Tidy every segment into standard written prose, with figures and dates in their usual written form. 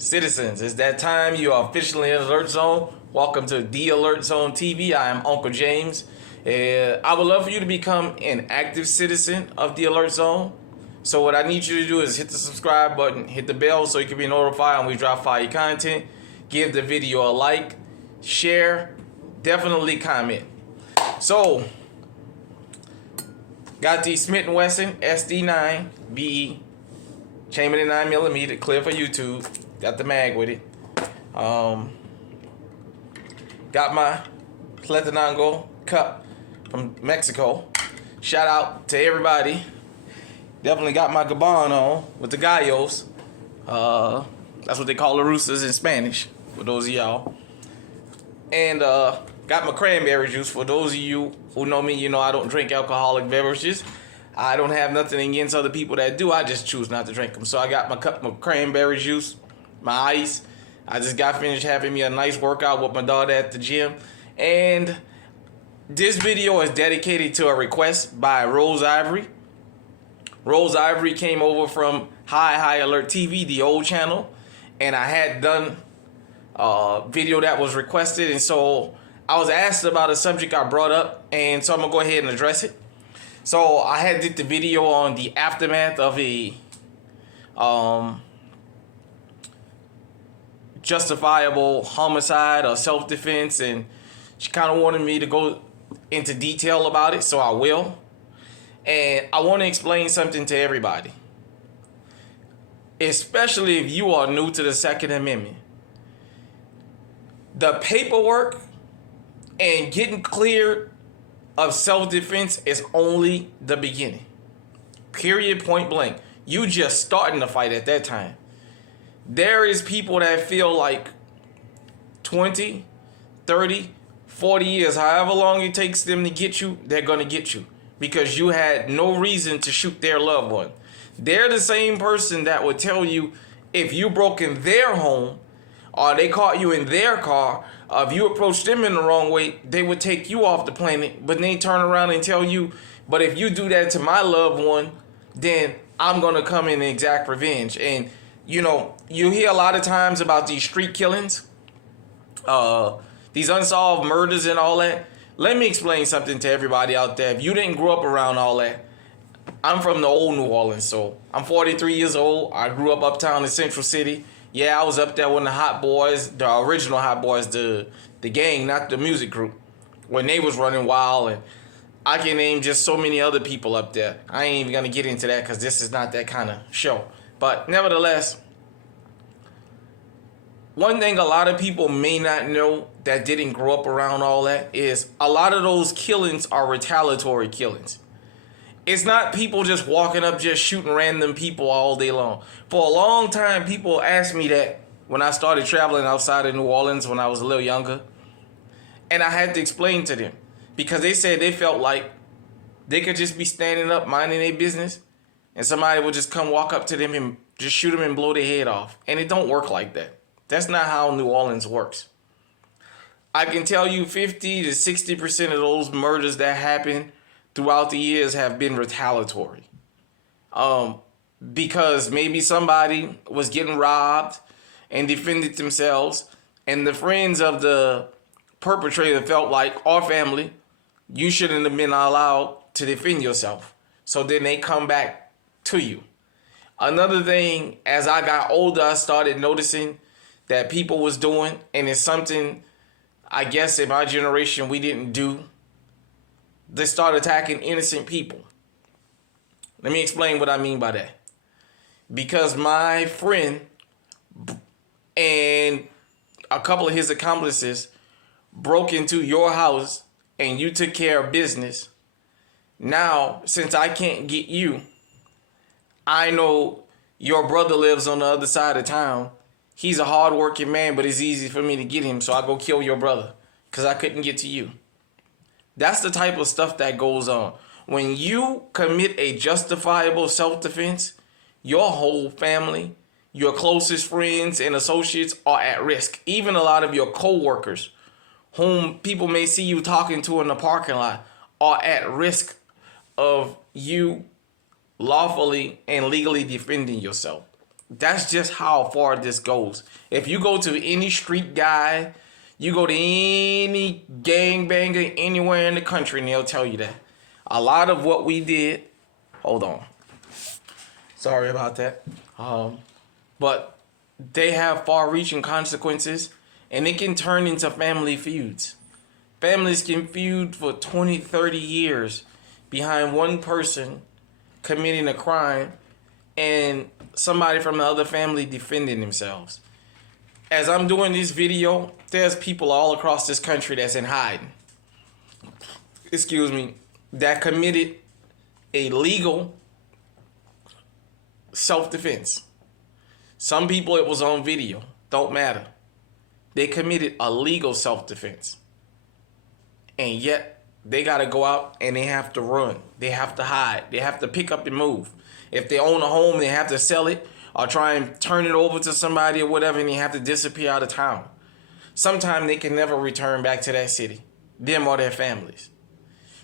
Citizens, it's that time. You are officially in Alert Zone. Welcome to The Alert Zone TV. I am Uncle James. I would love for you to become an active citizen of The Alert Zone. So what I need you to do is hit the subscribe button, hit the bell so you can be notified when we drop fire content. Give the video a like, share, definitely comment. So, got the Smith & Wesson SD9 BE, chambered in 9mm, clear for YouTube. Got the mag with it. Got my Platinango cup from Mexico. Shout out to everybody. Definitely got my Gabon on with the gallos. That's what they call the roosters in Spanish, for those of y'all. And got my cranberry juice. For those of you who know me, you know I don't drink alcoholic beverages. I don't have nothing against other people that do. I just choose not to drink them. So I got my cup of cranberry juice, my ice. I just got finished having me a nice workout with my daughter at the gym. And this video is dedicated to a request by Rose Ivory. Rose Ivory came over from High Alert TV, the old channel. And I had done a video that was requested. And so I was asked about a subject I brought up. And so I'm going to go ahead and address it. So I had did the video on the aftermath of a justifiable homicide or self-defense, and she kind of wanted me to go into detail about it, so I will. And I want to explain something to everybody, especially if you are new to the Second Amendment. The paperwork and getting cleared of self-defense is only the beginning. Period, point blank. You just starting the fight at that time. There is people that feel like 20, 30, 40 years, however long it takes them to get you, they're going to get you. Because you had no reason to shoot their loved one. They're the same person that would tell you if you broke in their home or they caught you in their car, if you approached them in the wrong way, they would take you off the planet. But they turn around and tell you, but if you do that to my loved one, then I'm going to come in and exact revenge. And, you know, you hear a lot of times about these street killings, these unsolved murders and all that. Let me explain something to everybody out there. If you didn't grow up around all that, I'm from the old New Orleans, so I'm 43 years old. I grew up uptown in Central City. Yeah, I was up there when the Hot Boys, the original Hot Boys, the gang, not the music group, when they was running wild. And I can name just so many other people up there. I ain't even going to get into that because this is not that kind of show. But nevertheless, one thing a lot of people may not know that didn't grow up around all that is a lot of those killings are retaliatory killings. It's not people just walking up just shooting random people all day long. For a long time, people asked me that when I started traveling outside of New Orleans when I was a little younger. And I had to explain to them because they said they felt like they could just be standing up minding their business and somebody would just come walk up to them and just shoot them and blow their head off. And it don't work like that. That's not how New Orleans works. I can tell you 50 to 60% of those murders that happen throughout the years have been retaliatory. Because maybe somebody was getting robbed and defended themselves, and the friends of the perpetrator felt like, our family, you shouldn't have been allowed to defend yourself. So then they come back to you. Another thing, as I got older, I started noticing that people was doing, and it's something I guess in my generation we didn't do. They start attacking innocent people. Let me explain what I mean by that. Because my friend and a couple of his accomplices broke into your house and you took care of business. Now, since I can't get you, I know your brother lives on the other side of town. He's a hard-working man, but it's easy for me to get him, so I go kill your brother because I couldn't get to you. That's the type of stuff that goes on. When you commit a justifiable self-defense, your whole family, your closest friends and associates are at risk. Even a lot of your co-workers, whom people may see you talking to in the parking lot, are at risk of you lawfully and legally defending yourself. That's just how far this goes. If you go to any street guy, you go to any gangbanger anywhere in the country, and they'll tell you that. A lot of what we did, hold on. Sorry about that. But they have far-reaching consequences, and it can turn into family feuds. Families can feud for 20, 30 years behind one person committing a crime and somebody from the other family defending themselves. As I'm doing this video, there's people all across this country that's in hiding. That committed a legal self-defense. Some people, it was on video. Don't matter. They committed a legal self-defense. And yet, they got to go out and they have to run. They have to hide. They have to pick up and move. If they own a home, they have to sell it or try and turn it over to somebody or whatever, and they have to disappear out of town. Sometimes they can never return back to that city, them or their families.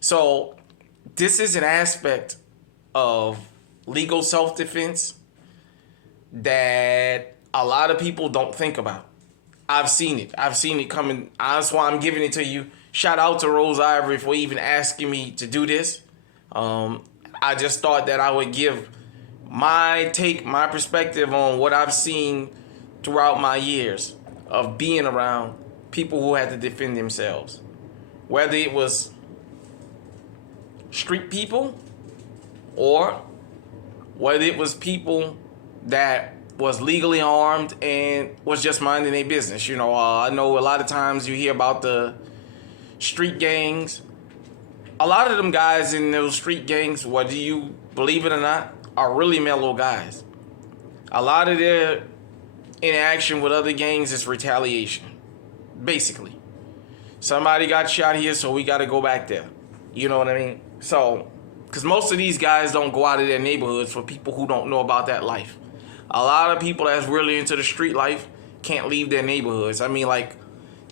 So this is an aspect of legal self-defense that a lot of people don't think about. I've seen it. I've seen it coming. That's why I'm giving it to you. Shout out to Rose Ivory for even asking me to do this. I just thought that I would give my take, my perspective on what I've seen throughout my years of being around people who had to defend themselves. Whether it was street people or whether it was people that was legally armed and was just minding their business. I know a lot of times you hear about the street gangs. A lot of them guys in those street gangs, whether you believe it or not, are really mellow guys. A lot of their interaction with other gangs is retaliation, basically. Somebody got shot here, so we got to go back there. You know what I mean? So, because most of these guys don't go out of their neighborhoods for people who don't know about that life. A lot of people that's really into the street life can't leave their neighborhoods. I mean, like,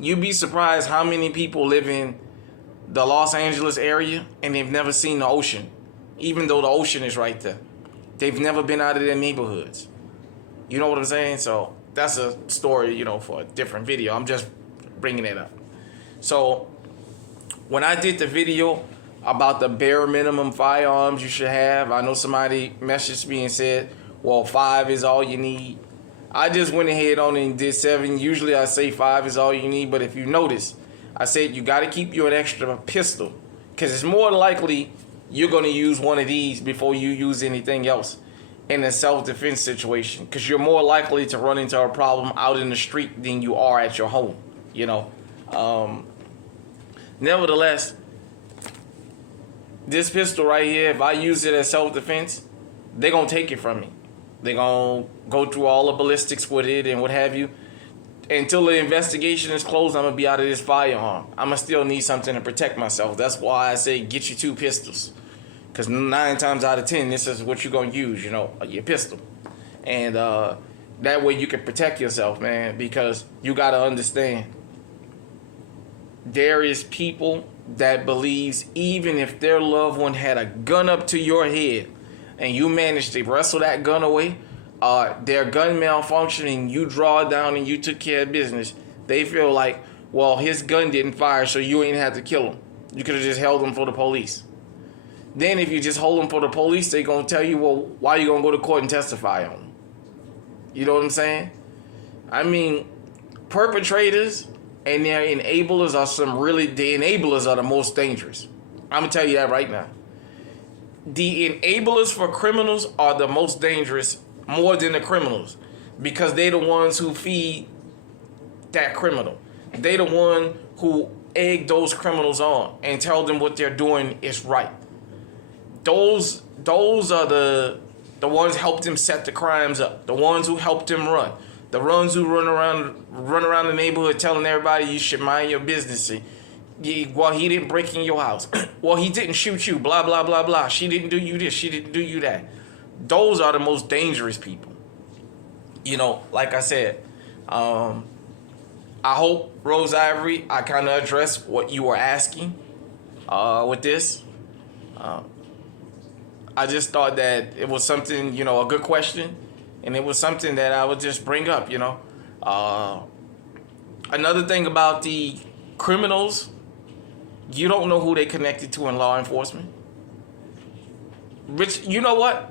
you'd be surprised how many people live in the Los Angeles area and they've never seen the ocean, even though the ocean is right there. They've never been out of their neighborhoods. You know what I'm saying? So that's a story, for a different video. I'm just bringing it up. So when I did the video about the bare minimum firearms you should have, I know somebody messaged me and said, well, 5 is all you need. I just went ahead on and did 7. Usually I say 5 is all you need, but if you notice, I said you got to keep you an extra pistol because it's more likely you're going to use one of these before you use anything else in a self-defense situation because you're more likely to run into a problem out in the street than you are at your home, Nevertheless, this pistol right here, if I use it as self-defense, they're going to take it from me. They're going to go through all the ballistics with it and what have you. Until the investigation is closed, I'm going to be out of this firearm. I'm going to still need something to protect myself. That's why I say get you 2 pistols. Because 9 times out of 10, this is what you're going to use, your pistol. And that way you can protect yourself, man, because you got to understand. There is people that believes even if their loved one had a gun up to your head and you managed to wrestle that gun away, their gun malfunctioning, you draw it down and you took care of business, they feel like, well, his gun didn't fire, so you ain't have to kill him. You could have just held him for the police. Then if you just hold him for the police, they going to tell you, well, why you going to go to court and testify on him? You know what I'm saying? I mean, perpetrators and their enablers the enablers are the most dangerous. I'm going to tell you that right now. The enablers for criminals are the most dangerous, more than the criminals, because they're the ones who feed that criminal. They the one who egg those criminals on and tell them what they're doing is right. Those are the ones helped him set the crimes up. The ones who helped him run. The ones who run around the neighborhood telling everybody you should mind your business. Well, he didn't break in your house. Well, he didn't shoot you. Blah, blah, blah, blah. She didn't do you this. She didn't do you that. Those are the most dangerous people. Like I said, I hope, Rose Ivory, I kind of addressed what you were asking with this. I just thought that it was something, a good question. and it was something that I would just bring up. Another thing about the criminals, you don't know who they connected to in law enforcement. Rich, you know what?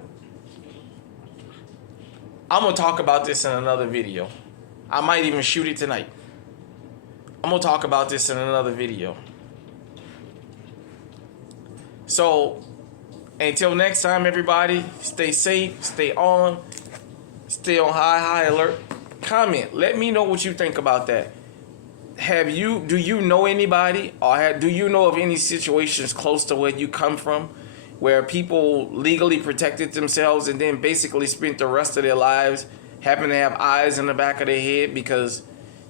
I'm gonna talk about this in another video. I might even shoot it tonight. I'm gonna talk about this in another video. So, until next time, everybody, stay safe, stay on high alert. Comment. Let me know what you think about that. Do you know anybody, or do you know of any situations close to where you come from where people legally protected themselves and then basically spent the rest of their lives having to have eyes in the back of their head because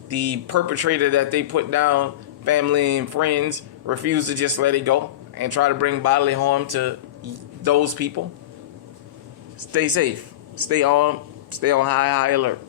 the perpetrator that they put down, family and friends, refused to just let it go and try to bring bodily harm to those people? Stay safe. Stay on high alert.